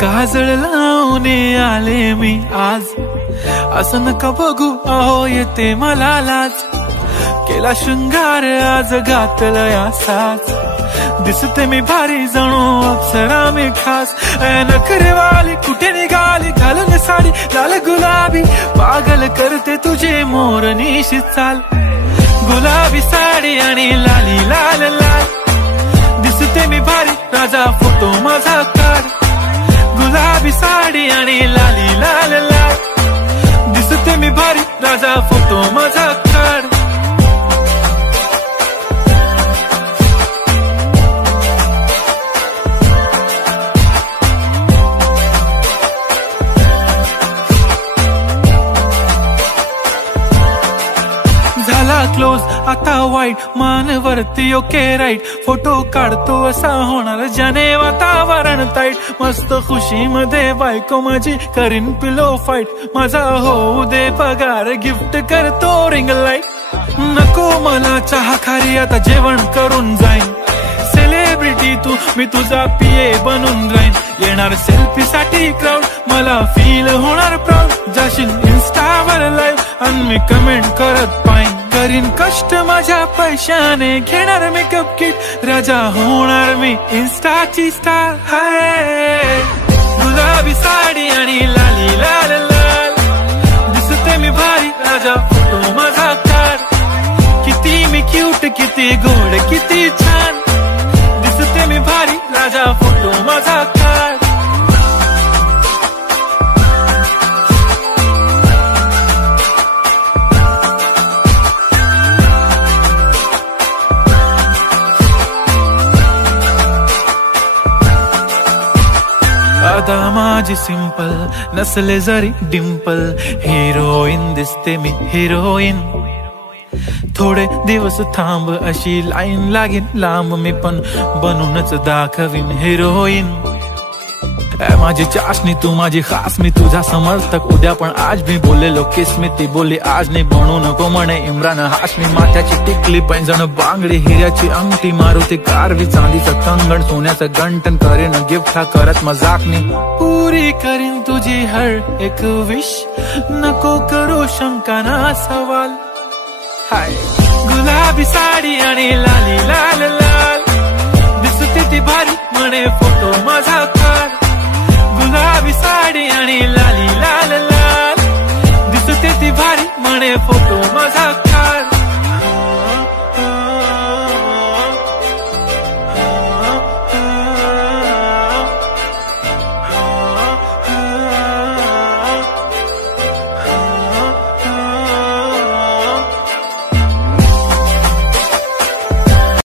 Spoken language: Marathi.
काजळ लावून आले मी आज, असं नका बघू अहो येते मला लाज. केला शृंगार आज घातलं या साज, दिसते मी भारी जणू अप्सरा मी खास. नखरेवाली कुठे निघाली घालून साडी लाल गुलाबी, पागल करते तुझे मोरनीशी चाल. गुलाबी साडी आणि लाली लाल लाल, दिसते मी भारी राजा फोटो माझा काढ. गुलाबी साडी आणि लाली लाल लाल, दिसते मी भारी राजा फोटो माझा काढ. झाला क्लोज आता वाईट, मान वरती ओके राईट. फोटो काढतो असा होणार ज्याने वातावरण ताईट. मस्त खुशी मध्ये बायको माझी करीन पिलो फाईट. माझा होऊ दे पगार गिफ्ट करतो रिंग लाईट. नको मला चहा खारी आता जेवण करून जाईन. सेलिब्रिटी तू मी तुझा पीए बनून राहीन. येणार सेल्फी साठी क्राऊड मला फील होणार प्राऊड. जाशील इन्स्टावर लाईव्ह आणि मी कमेंट करत पाईन. करीन कष्ट माझ्या पैशाने घेणार मेकअप किट. राजा होणार मी इन्स्टाची स्टार. हाय गुलाबी साडी आणि लाली लाल लाल, दिसते मी भारी राजा फोटो माझा काढ. किती मी क्यूट किती गोड किती छान, दिसते मी भारी राजा फोटो माझा काढ. अदा माझी सिंपल नसले जरी डिंपल, हिरोईन दिसते मी हिरोईन. थोडे दिवस थांब अशी लाईन लागेल लांब, मी पण बनूनच दाखवीन हिरोईन. माझी चाशनी तू माझी खास, मी तुझा समर्थक उद्या पण आज मी बोललेलो किस मी. ती बोलली आज नाही बनू नको म्हणे इम्रान हाशमी. माथ्याची टिकली पैंजण बांगडी हिऱ्याची अंगठी, मारुती कारवी चांदीचं कंगण सोन्याचं गंटन. करेन गिफ्ट हा करत मजाकनी, पुरी करीन तुझी हर एक विश. नको करू शंका ना सवाल. हाय गुलाबी साडी आणि लाली लाल लाल, दिसते ती भारी म्हणे फोटो माझा काढ. गुलाबी साडी आणि लाली लाल लाल, दिसते ती भारी म्हणे फोटो माझा काढ.